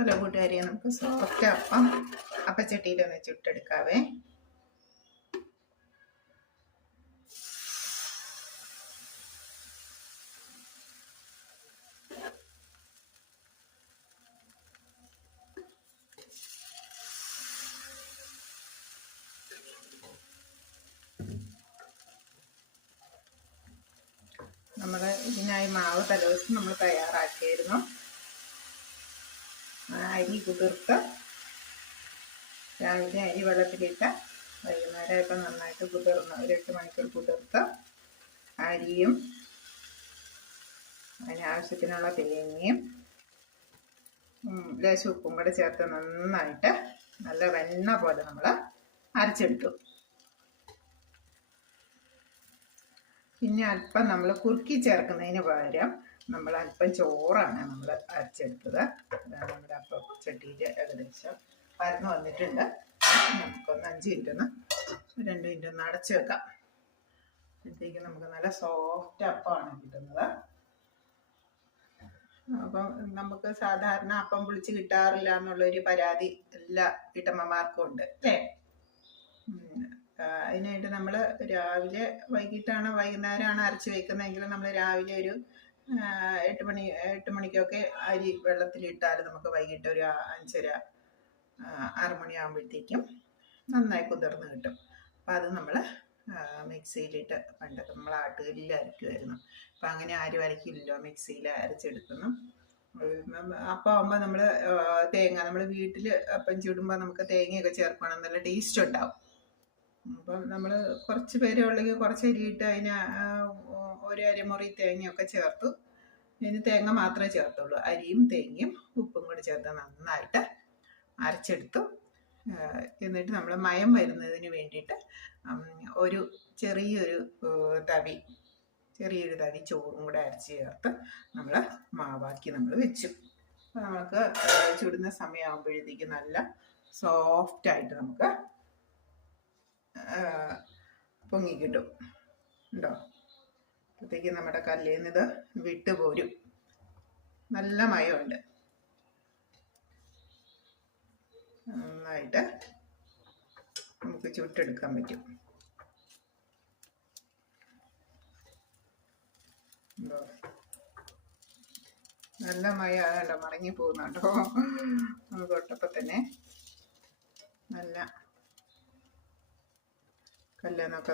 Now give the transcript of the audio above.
Hello കൂട്ടുകാരിയെ, നമുക്ക് soft അപ്പച്ചട്ടിയിലൊന്ന് ചുട്ടെടുക്കാവേ. നമ്മൾ ഇതിനായി മാവ് തലേദിവസം നമ്മൾ തയ്യാറാക്കിയിരുന്നു. അരി കുതിർത്ത് രാവിലെ അരി വെള്ളത്തിലിട്ട് വൈകുന്നേരം ഇപ്പം നന്നായിട്ട് കുതിർന്ന് ഒരു 8 മണിക്കൂർ കുതിർത്ത് അരിയും അതിനാവശ്യത്തിനുള്ള തേങ്ങയും ലേശം ഉപ്പും കൂടെ ചേർത്ത് നന്നായിട്ട് നല്ല വെണ്ണ പോലെ നമ്മൾ അരച്ചെടുത്തു. പിന്നെ അല്പം നമ്മൾ കുറുക്കി ചേർക്കുന്നതിന് പകരം നമ്മൾ അല്പം ചോറാണ് നമ്മൾ അരച്ചെടുത്തത്. നമ്മുടെ അപ്പം ചട്ടിയിൽ ഏകദേശം പരന്ന് വന്നിട്ടുണ്ട്. നമുക്കൊന്ന് 5 മിനിറ്റ് 2 മിനിറ്റ് ഒന്ന് അടച്ചു വെക്കാം. അപ്പോഴത്തേക്ക് നമുക്ക് നല്ല സോഫ്റ്റ് അപ്പമാണ് കിട്ടുന്നത്. അപ്പം നമുക്ക് സാധാരണ അപ്പം പൊളിച്ച് കിട്ടാറില്ല എന്നുള്ളൊരു പരാതി എല്ലാ വീട്ടമ്മമാർക്കും ഉണ്ട് അല്ലേ. അതിനായിട്ട് നമ്മൾ രാവിലെ വൈകുന്നേരമാണ് അരച്ച് വയ്ക്കുന്നതെങ്കിൽ നമ്മൾ രാവിലെ ഒരു 8 മണിക്കൊക്കെ അരി വെള്ളത്തിലിട്ടാൽ നമുക്ക് വൈകിട്ട് ഒരു 5:30 6 മണിയാകുമ്പോഴത്തേക്കും നന്നായി കുതിർന്ന് കിട്ടും. അപ്പം അത് നമ്മൾ മിക്സിയിലിട്ട് പണ്ടൊക്കെ നമ്മൾ ആട്ടുകല്ലിൽ അരയ്ക്കുമായിരുന്നു. അപ്പം അങ്ങനെ ആരും അരയ്ക്കില്ലല്ലോ, മിക്സിയിൽ അരച്ചെടുക്കുന്നു. അപ്പം ആകുമ്പോൾ നമ്മൾ നമ്മൾ വീട്ടിൽ അപ്പം ചുടുമ്പോൾ നമുക്ക് തേങ്ങയൊക്കെ ചേർക്കണം, നല്ല ടേസ്റ്റ് ഉണ്ടാവും. അപ്പം നമ്മൾ കുറച്ച് പേരെ ഉള്ളെങ്കിൽ കുറച്ച് അരിയിട്ട് അതിന് ഒരു അരമുറി തേങ്ങയൊക്കെ ചേർത്തു. ഇതിന് തേങ്ങ മാത്രമേ ചേർത്തുള്ളൂ. അരിയും തേങ്ങയും ഉപ്പും കൂടി ചേർത്ത് നന്നായിട്ട് അരച്ചെടുത്തു. എന്നിട്ട് നമ്മൾ മയം വരുന്നതിന് വേണ്ടിയിട്ട് ഒരു ചെറിയൊരു തവി ചോറും കൂടെ അരച്ച് ചേർത്ത് നമ്മൾ മാവാക്കി നമ്മൾ വെച്ചു. അപ്പോൾ നമുക്ക് ചുടുന്ന സമയമാകുമ്പോഴത്തേക്ക് നല്ല സോഫ്റ്റായിട്ട് നമുക്ക് പൊങ്ങി കിട്ടും ഉണ്ടോ. അപ്പോഴത്തേക്ക് നമ്മുടെ കല്ലിൽ നിന്ന് ഇത് വിട്ടുപോരും. നല്ല മയമുണ്ട്. നന്നായിട്ട് നമുക്ക് ചുട്ടെടുക്കാൻ പറ്റും. ഉണ്ടോ, നല്ല മയമാകണ്ട, മടങ്ങി പോകുന്നുണ്ടോ. നമുക്ക് തൊട്ടപ്പോൾ തന്നെ നല്ല കല്ലെന്നൊക്കെ